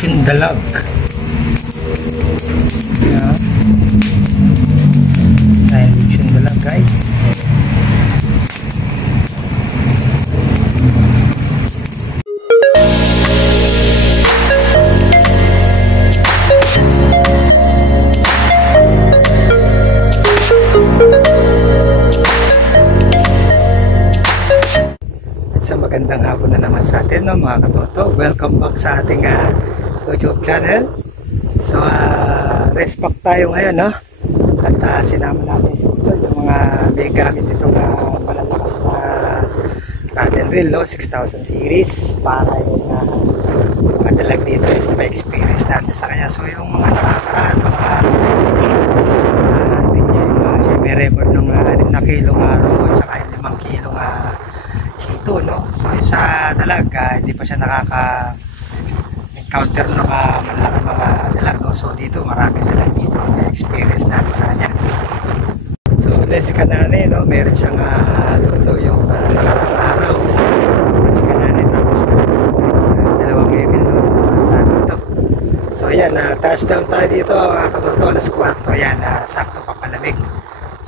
Lechon dalag. Yan. Ayan, lechon dalag guys. Magandang hapon na naman sa atin, no, mga katoto. Welcome back sa ating YouTube channel. So rest pack tayo ngayon, no? At sinama natin si Utol yung mga may gamit itong malalakas na rod and reel, no? 6,000 series para yung mga dalag dito yung pa-experience natin sa kanya. So yung mga nakakaraan, mga ating may record ng 6 na kilong aro at saka yung 5 kilong hito, no? So sa dalag, hindi pa siya nakaka-encounter ng malaking mga dalag, no? So dito maraming dalag dito na experience natin sa kanya. So let's kanane, no? Meron siyang luto yung nakakang araw at si kanane, tapos dalawang level, no? Sa dito. So ayan, touchdown tayo dito, katoto, alas 4. Ayan, sakto papalamig.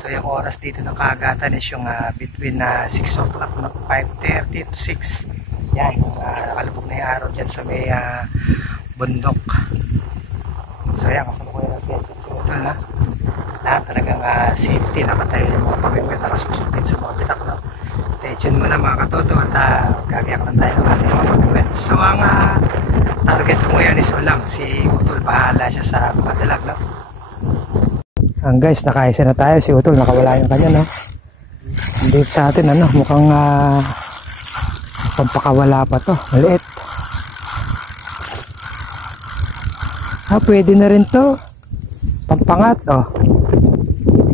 So yung oras dito ng kaagatan is yung between 6 o'clock na 5:30 to 6. Yan, nakalubog na yung araw dyan sa may bundok. So yan, kasalukuyan ng CSX Utol, na lahat talagang safety, nakatayo yung mga pamimit, nakasusok din sa mga bitak, no? Stay tuned muna mga katoto at gagayak lang tayo ng ating mga pamimit. So ang target ko ngayon is ulang si Utol, bahala siya sa mga dalag, no? Guys, nakaisa na tayo. Si Utol nakawala yung kanya, no? Hindi sa atin, ano, mukhang pampakawala pa to, maliit. Pwede na rin to, pampangat, oh.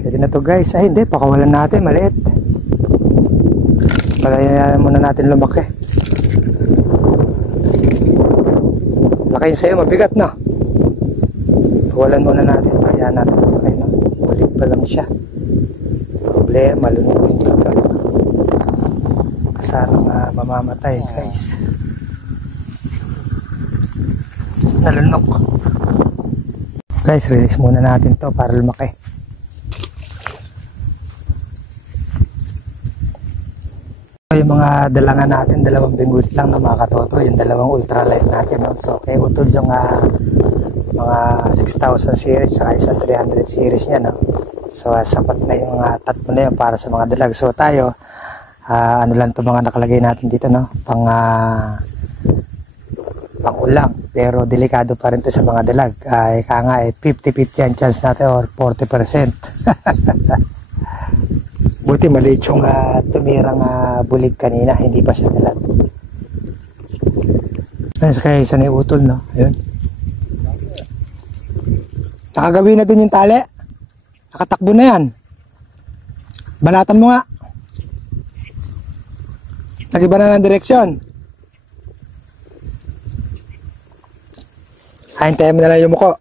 Pwede na to guys. Hindi, pakawalan natin, maliit. Palayan muna natin lumaki. Laki yun sa'yo, mabigat, no? Pakawalan muna natin, kaya natin lumaki, no? Ulit pa lang siya. Problema, lunok yung dagat. Kasarang mamamatay guys. Nalunok. Guys, release muna natin to para lumaki. Yung mga dalangan natin, dalawang bingwit lang na mga katoto, yung dalawang ultralight natin, no? So kay Utol yung mga 6,000 series saka isang 300 series niya, no? So sapat na yung tatlo na yun para sa mga dalag. So tayo, ano lang ito mga nakalagay natin dito, no? Pang ulang, pero delikado pa rin ito sa mga dalag. Ika nga 50-50 ang chance natin or 40%. Buti maliit yung tumirang bulig kanina, hindi pa siya dalag. Kaya isa na yung Utol, no? Ayun. Nakagawin na din yung tali. Nakatakbo na yan. Balatan mo nga. Nagiba na ng direksyon. Hintayin mo na lang yung muko.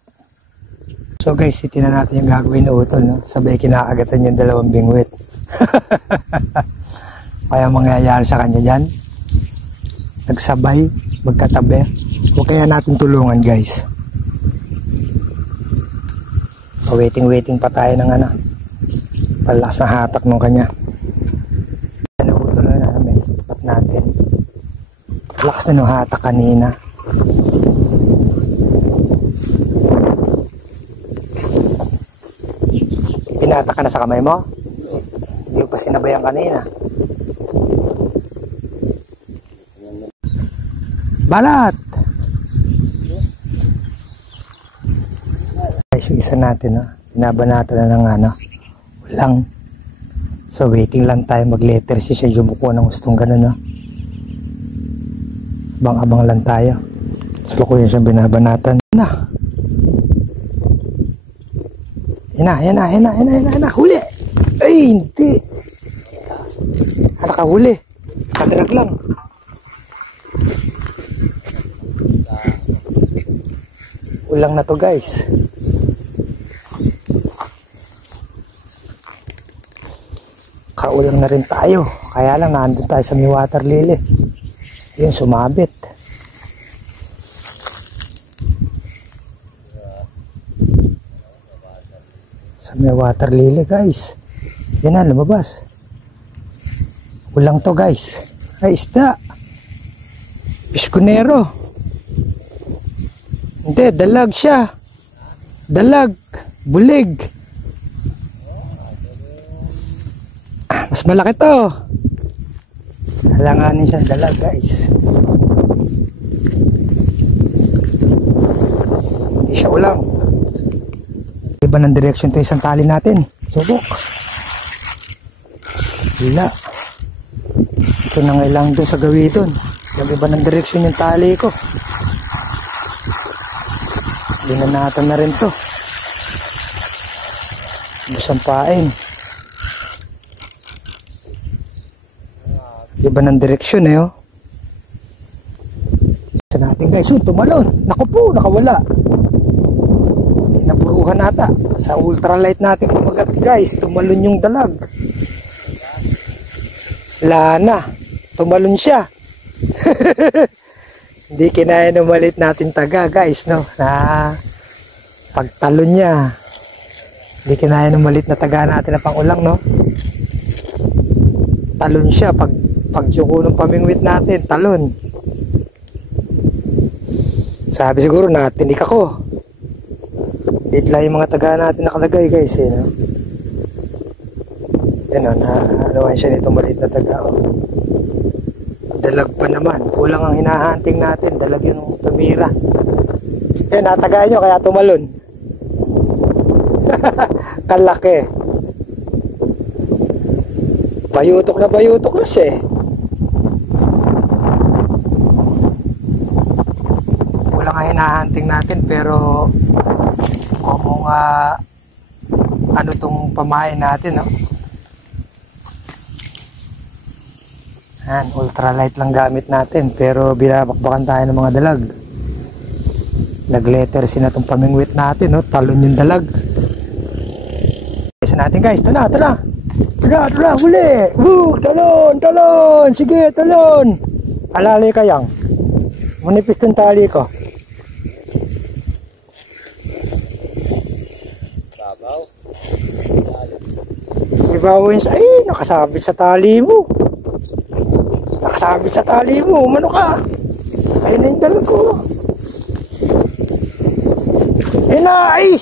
So guys, titignan natin yung gagawin na Utol, no? Sabay kinakagatan yung dalawang bingwit. Kaya mangyayari sa kanya dyan, nagsabay, magkatabi. Huwag kaya natin tulungan guys. Waiting pa tayo ng palakas na hatak nung kanya. Ano Utol na may sapat natin. Lakas na nung hatak kanina. Pinatak ka na sa kamay mo? Hindi ko pa sinabayan kanina. Balat! Guys, yung isa natin, no? Binabanatan na ng ulang. So waiting lang tayo mag-letter siya yumuko ng gustong gano'n, no? Abang-abang lang tayo. So ko yun siyang binabanatan. Yan na. Huli! Ay, hindi! Nakahuli. Kadrag lang. Ulang na to guys. Kaulang na rin tayo. Kaya lang nandun tayo sa may water lily. Yun, sumabit. may water lily guys. Yan na, lumabas. Ulang to guys. Ay, isda. Pisconero. Hindi, dalag siya. Dalag. Bulig. Mas malaki to. Halanganin siya dalag guys. Hindi siya ulang. Iba ng direction to isang tali natin. Subok. Wala. Ito na ngailang doon sa gawiton. Yung iba ng direction yung tali ko. Binanatan na rin to. Busampain. Iba ng direksyon eh oh. Sa natin guys, tumalon. Naku po, nakawala. Hindi napuruhan ata. Sa ultralight natin kumagat guys, tumalon yung dalag. Lana, tumalon siya. Hindi kinaya ng maliit natin taga guys no. Na pagtalon niya. Hindi kinaya ng maliit na taga natin na pangulang no. Talon siya pag yuko ng pamingwit natin, talon. Sabi siguro natinik ako. Dito lang yung mga taga natin nakalagay guys eh, no? Yan o, na-anuhan siya nitong maliit na taga o. Dalag pa naman. Kulang ang hinahanting natin. Dalag yung tumira. Yan, natagaan nyo kaya tumalon. Kalaki. Bayutok na siya eh. Kulang ang hinahanting natin pero kung ano tong pamain natin no? Yan, ultralight lang gamit natin pero binabakbakan tayo ng mga dalag. Nag-letter sina itong pamingwit natin no? Talon yung dalag. Isa natin guys, tara huli. Talon, sige talon. Alalay kayang manipis yung tali ko. Ibawin sa, ay nakasabit sa tali mo. Umano ka. Ayun na yung dalag ko. Ay!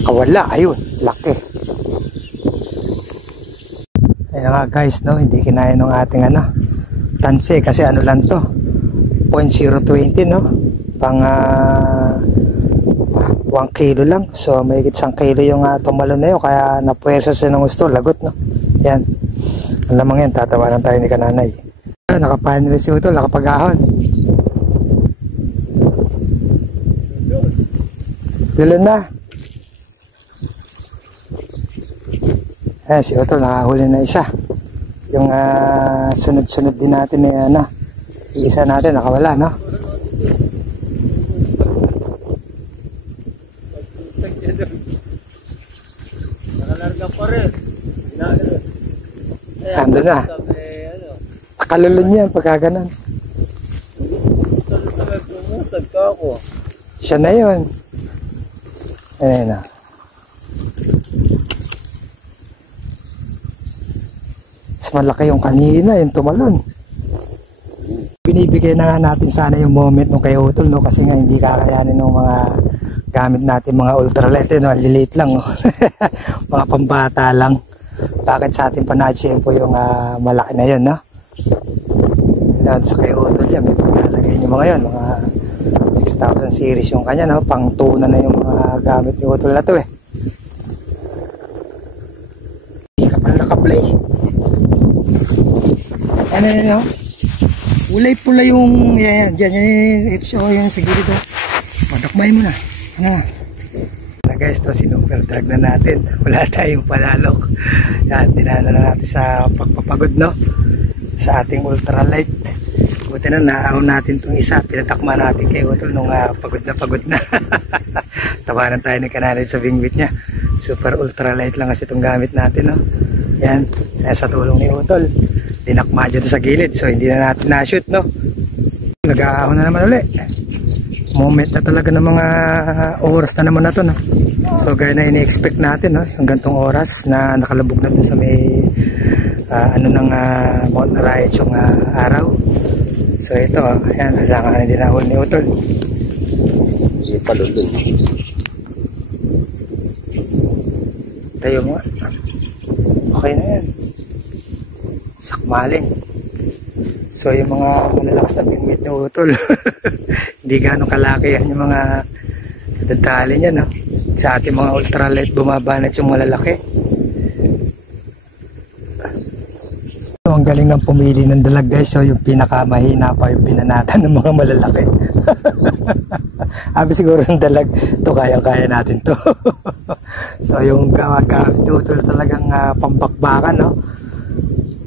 Nakawala, ayun, laki. Ayun nga guys, no, hindi kinaya ng ating tanse kasi ano lang to, 0.020 no, pang 1 kilo lang. So may higit 1 kilo yung tumalon na yun, kaya napuwersa siya ng gusto, lagot no. Yan, ang lamang yan, tatawanan tayo ni kananay. Nakapahan rin si Utol, nakapag-ahon. Dulo na. Si Utol nakahuli na isa. Yung sunod-sunod din natin isa natin nakawala no. Nakalarga pa rin. Ando na. Nakalulun yan pagkaganan. Lumusag ka ako. Siya na yun. Ayan na. Mas malaki yung kanina, yung tumalon. Binibigay na nga natin sana yung moment nung kay Utol, no? Kasi nga hindi kakayanin ng mga gamit natin, mga ultralight, no? Liliit lang, no? Mga pambata lang. Bakit sa ating panatsyempo yung malaki na yun, no? At sa kay Utol yan, may paglalagay nyo mga yun, mga 6,000 series yung kanya, no? Pang tuna na yung mga gamit ni Utol na to eh. Hindi ka pala nakaplay. Ano yun, no? Ulay pula yung yan, ito siya yung sa gilid. Madakmay mo na. Ano na guys, to sinuper drag na natin. Wala tayong palalok. Yan, dinala na natin sa pagpapagod, no? Sa ating ultralight. Buti na naahon natin itong isa. Pinatakma natin kay Utol nung pagod na. Tawanan tayo ng kananay sa bingwit niya. Super ultralight lang kasi itong gamit natin, no? Yan, sa tulong ni Utol. Dinakma dyan sa gilid, so hindi na natin na-shoot, no? Nag-aahon na naman ulit. moment na talaga ng mga oras na naman na to, no? So gaya na ini-expect natin, no? Yung gantong oras na nakalabog na dun sa may Mount Arayat yung araw. So ito, ayan, alangan din ako ni Utol. Si Palulong. Tayo mo. Okay na yan. Sakmalin. So yung mga malalakas na bingwit ni Utol. Hindi gano'ng kalaki yan yung mga dadali niya, no? Sa ating mga ultralight bumabanat yung malalaki. So, ang galing ng pumili ng dalag, guys. So yung pinakamahina pa yung pinanatan ng mga malalaki. Abi siguro ng dalag to, kayang-kaya natin to. So yung gamit Utol talagang pambakbakan, no?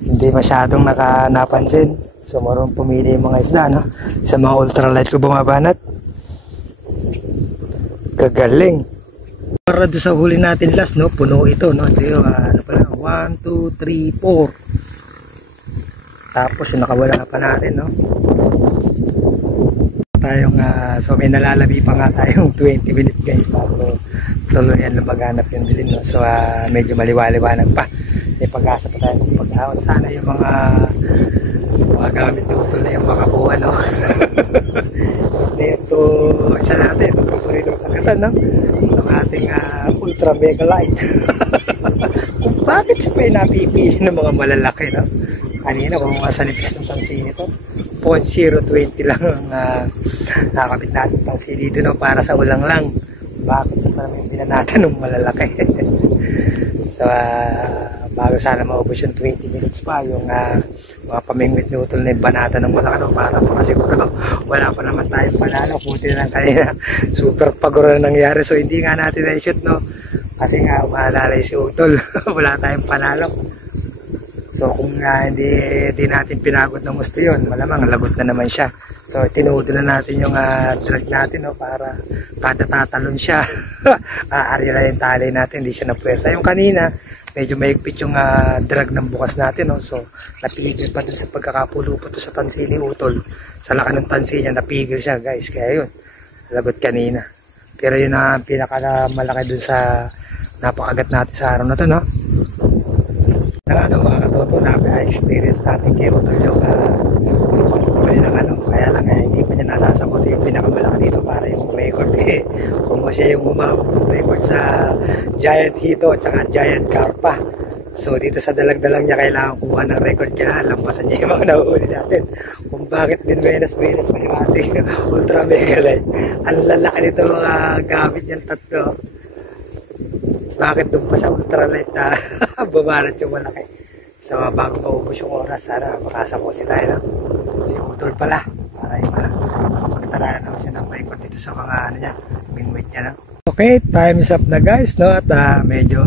Hindi masyadong napansin. So marunong pumili yung mga isda, no? Sa mga ultralight ko bumabanat. Kagaling. Para doon sa huli natin last, no? Puno ito, no? Ito yung 1, 2, 3, 4. Tapos yung nakawala pa natin, no? So may nalalabi pa nga tayong 20 minutes, guys, bago tuluyan na maghanap yung dilim, no? So medyo maliwaliwanag pa. May pag-asa pa tayo ng pag-ahon. Sana yung mga gamit na Utol na yung makakuha, no? Ito, isa natin, paborito ng kagatan, no? Itong ating ultra mega light. Kung bakit siya pa yung napipili ng mga malalaki, no? Kanina, kung mga sanipis ng pansin ito, 0.020 lang ang nakakabit natin pansin dito, no? Para sa ulang lang. Bakit sa parang pinanatan ng malalaki? So, bago sana maubos yung 20 minutes pa, yung mga pamingwit ni Utol na yung banata ng malaki, no? Para pa kasi wala pa naman tayong panalo. Puti na lang kanina, super pagod na nangyari. So hindi nga natin na-shoot, no? Kasi nga umaalalay si Utol. Wala tayong panalo. So kung hindi natin pinagod ng gusto yun, malamang lagot na naman siya. So tinudo na natin yung drag natin, no? Para kada tatalon siya, aarila yung tali natin, hindi siya napuwersa. Yung kanina, medyo mahigpit yung drag ng bukas natin, no? So napigil pa dun sa pagkakapulupot sa tansi ni Utol. Sa laki ng tansi niya, napigil siya, guys. Kaya yun, lagot kanina. Pero yun ang pinakamalaki dun sa napakagat natin sa araw na to, no? Mga katoto, na-experience natin kay Utol yung kaya lang hindi pa niya nasasakot yung pinakamalaki dito para yung record, kung siya yung record sa giant hito at saka giant carpa. So dito sa dalag-dalang niya kailangan kuha ng record, kaya lampasan niya yung mga nauuli natin. Kung bakit din Venus may ating ultra mega light. Ang lalaki nito mga gamit niyang tatlo. Bakit doon pa sa ultralight na bumarat yung malaki. So bago maubos yung oras, sana makasabuti tayo, no? Si Utol pala, para yung nakapagtala naman siya ng record dito sa mga niya, bingwit niya, no? Okay, time is up na, guys, no? At medyo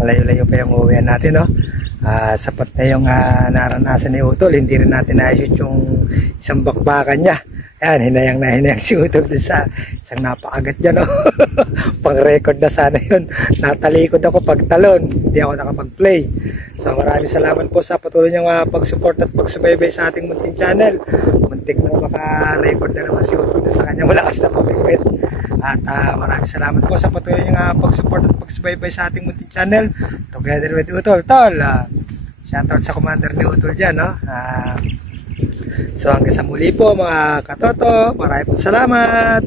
malayo-layo pa yung uwian natin, no? Sapat na yung naranasan ni Utol. Hindi rin natin na-shoot yung isang bakbakan niya. Ayan, hinayang si Utol din sa isang napakagat dyan, no? Pang-record na sana yun. Natalikod ako pagtalon, hindi ako nakapag-play. So maraming salamat po sa patuloy niyong pag-support at pagsubaybay sa ating munting channel. Muntik na maka-record na naman si Utol sa kanyang malakas na pag-record. At maraming salamat po sa patuloy niyong pag-support at pagsubaybay sa ating munting channel. Together with Utol, tol. Shoutout sa commander ni Utol dyan, no? So hanggang sa muli po mga katoto, maraming salamat.